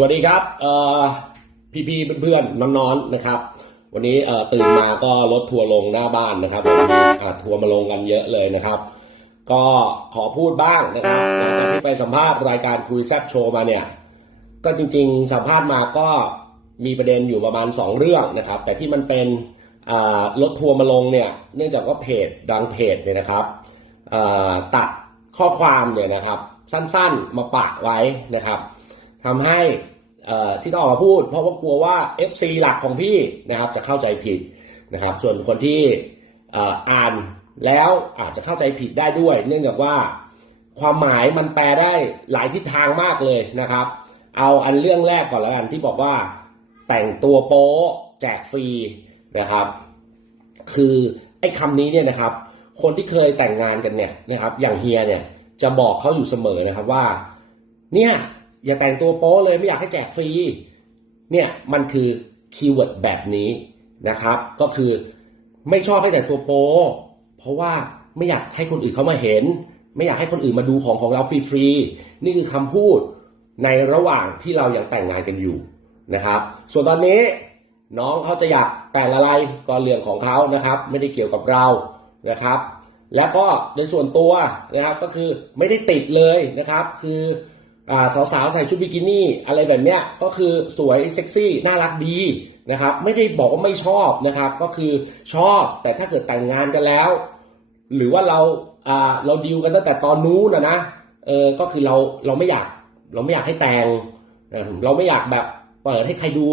สวัสดีครับพี่พี่ๆเพื่อนๆน้องๆนะครับ วันนี้ตื่นมาก็รถทัวร์ลงหน้าบ้านนะครับผมมีอ่าทัวร์มาลงกันเยอะเลยนะครับ ก็ขอพูดบ้างนะครับหลังจากที่ไปสัมภาษณ์รายการคุยแซบโชว์มาเนี่ย ก็จริงๆสัมภาษณ์มาก็มีประเด็นอยู่ประมาณ 2 เรื่องนะครับ แต่ที่มันเป็นรถทัวร์มาลงเนี่ยเนื่องจากว่าเพจบางเพจเนี่ยนะครับตัดข้อความเนี่ยนะครับ สั้นๆมาปะไว้นะครับ ทำให้ที่ต้องออกมาพูด เพราะว่ากลัวว่า FC หลักของพี่นะครับจะเข้าใจผิดนะครับ ส่วนคนที่เอ่ออ่านแล้วอาจจะเข้าใจผิดได้ด้วย เนื่องจากว่าความหมายมันแปลได้หลายทิศทางมากเลยนะครับ เอาอันเรื่องแรกก่อนแล้วกันที่บอกว่า แต่งตัวโป๊แจกฟรีนะครับ คือไอ้คำนี้เนี่ยนะครับ คนที่เคยแต่งงานกันเนี่ยนะครับ อย่างเฮียเนี่ยจะบอกเขาอยู่เสมอนะครับว่า เนี่ย อย่าแต่งตัวโป๊เลยไม่อยากให้แจกฟรีเนี่ยมันคือคีย์เวิร์ดแบบนี้นะครับ ก็คือไม่ชอบให้แต่งตัวโป๊เพราะว่าไม่อยากให้คนอื่นเขามาเห็น ไม่อยากให้คนอื่นมาดูของของเราฟรีๆนี่คือคำพูดในระหว่างที่เรายังแต่งงานกันอยู่นะครับ ส่วนตอนนี้น้องเขาจะอยากแต่งอะไรก็เรื่องของเขานะครับ ไม่ได้เกี่ยวกับเรานะครับ แล้วก็ในส่วนตัวนะครับก็คือไม่ได้ติดเลยนะครับ คือ สาวๆใส่ชุดบิกินี่อะไรแบบเนี้ยก็คือสวยเซ็กซี่น่ารักดีนะครับไม่ได้บอกว่าไม่ชอบนะครับก็คือชอบแต่ถ้าเกิดแต่งงานกันแล้ว หรือว่าเราเราดีลกันตั้งแต่ตอนนู้นนะนะเออก็คือเราเราไม่อยากเราไม่อยากให้แต่งเราไม่อยากแบบเปิดให้ใครดู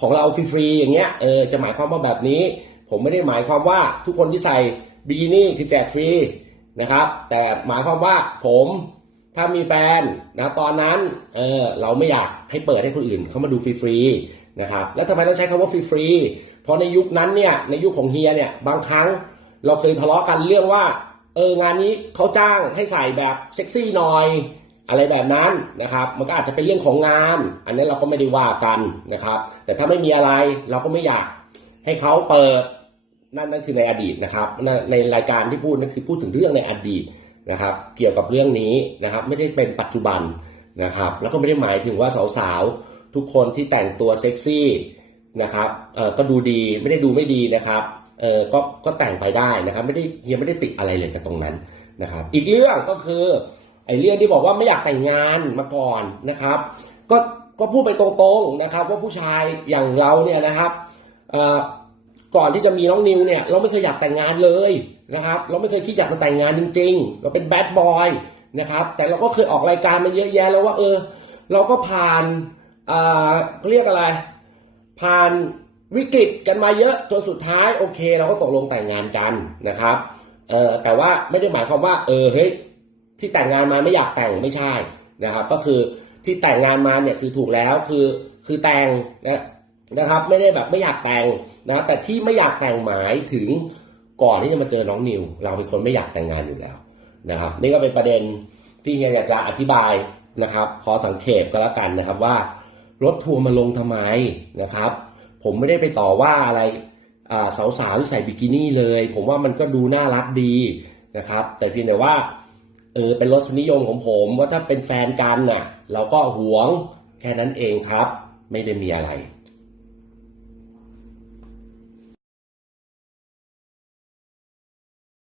ของเราฟรีๆอย่างเงี้ยเออจะหมายความว่าแบบนี้ ผมไม่ได้หมายความว่าทุกคนที่ใส่บิกินี่คือแจกฟรีนะครับแต่หมายความว่าผม ถ้ามีแฟนนะตอนนั้นเออเราไม่อยากให้เปิดให้คนอื่นเขามาดูฟรีๆนะครับแล้วทำไมต้องใช้คำว่าฟรีๆเพราะในยุคนั้นเนี่ยในยุคของเฮียเนี่ยบางครั้งเราเคยทะเลาะกันเรื่องว่าเอองานนี้เขาจ้างให้ใส่แบบเซ็กซี่หน่อยอะไรแบบนั้นนะครับ มันก็อาจจะเป็นเรื่องของงาน อันนี้เราก็ไม่ได้ว่ากันนะครับ แต่ถ้าไม่มีอะไรเราก็ไม่อยากให้เขาเปิดนั่นนั่นคือในอดีตนะครับในในรายการที่พูดนั่นคือพูดถึงเรื่องในอดีต นะครับเกี่ยวกับเรื่องนี้นะครับไม่ได้เป็นปัจจุบันนะครับแล้วก็ไม่ได้หมายถึงว่าสาวๆทุกคนที่แต่งตัวเซ็กซี่นะครับเออก็ดูดีไม่ได้ดูไม่ดีนะครับเออก็ก็แต่งไปได้นะครับไม่ได้เฮียไม่ได้ติดอะไรเลยกับตรงนั้นนะครับอีกเรื่องก็คือไอ้เรื่องที่บอกว่าไม่อยากแต่งงานมาก่อนนะครับ ก็ก็พูดไปตรงๆนะครับว่าผู้ชายอย่างเราเนี่ยนะครับเออก่อนที่จะมีน้องนิวเนี่ยเราไม่เคยอยากแต่งงานเลย นะครับ เราไม่เคยคิดอยากจะแต่งงานจริง ๆ เราเป็นแบดบอยนะครับ แต่เราก็เคยออกรายการมาเยอะแยะแล้วว่า เออ เราก็ผ่านอ่าเขาเรียกอะไร ผ่านวิกฤตกันมาเยอะจนสุดท้ายโอเค เราก็ตกลงแต่งงานกันนะครับเออแต่ว่าไม่ได้หมายความว่า เออเฮ้ยที่แต่งงานมาไม่อยากแต่งไม่ใช่นะครับ ก็คือที่แต่งงานมาเนี่ยคือถูกแล้วคือคือแต่งนะนะครับ ไม่ได้แบบไม่อยากแต่งนะแต่ที่ไม่อยากแต่งหมายถึง ก่อนที่จะมาเจอน้องนิว เราเป็นคนไม่อยากแต่งงานอยู่แล้วนะครับ นี่ก็เป็นประเด็นที่อยากจะอธิบายนะครับ ขอสังเขปก็แล้วกันนะครับว่ารถทัวร์มาลงทำไมนะครับ ผมไม่ได้ไปต่อว่าอะไรอ่าสาวที่ใส่บิกินี่เลย ผมว่ามันก็ดูน่ารักดีนะครับ แต่เพียงแต่ว่าเออเป็นรสนิยมของผมว่าถ้าเป็นแฟนกันน่ะ เราก็หวงแค่นั้นเองครับ ไม่ได้มีอะไร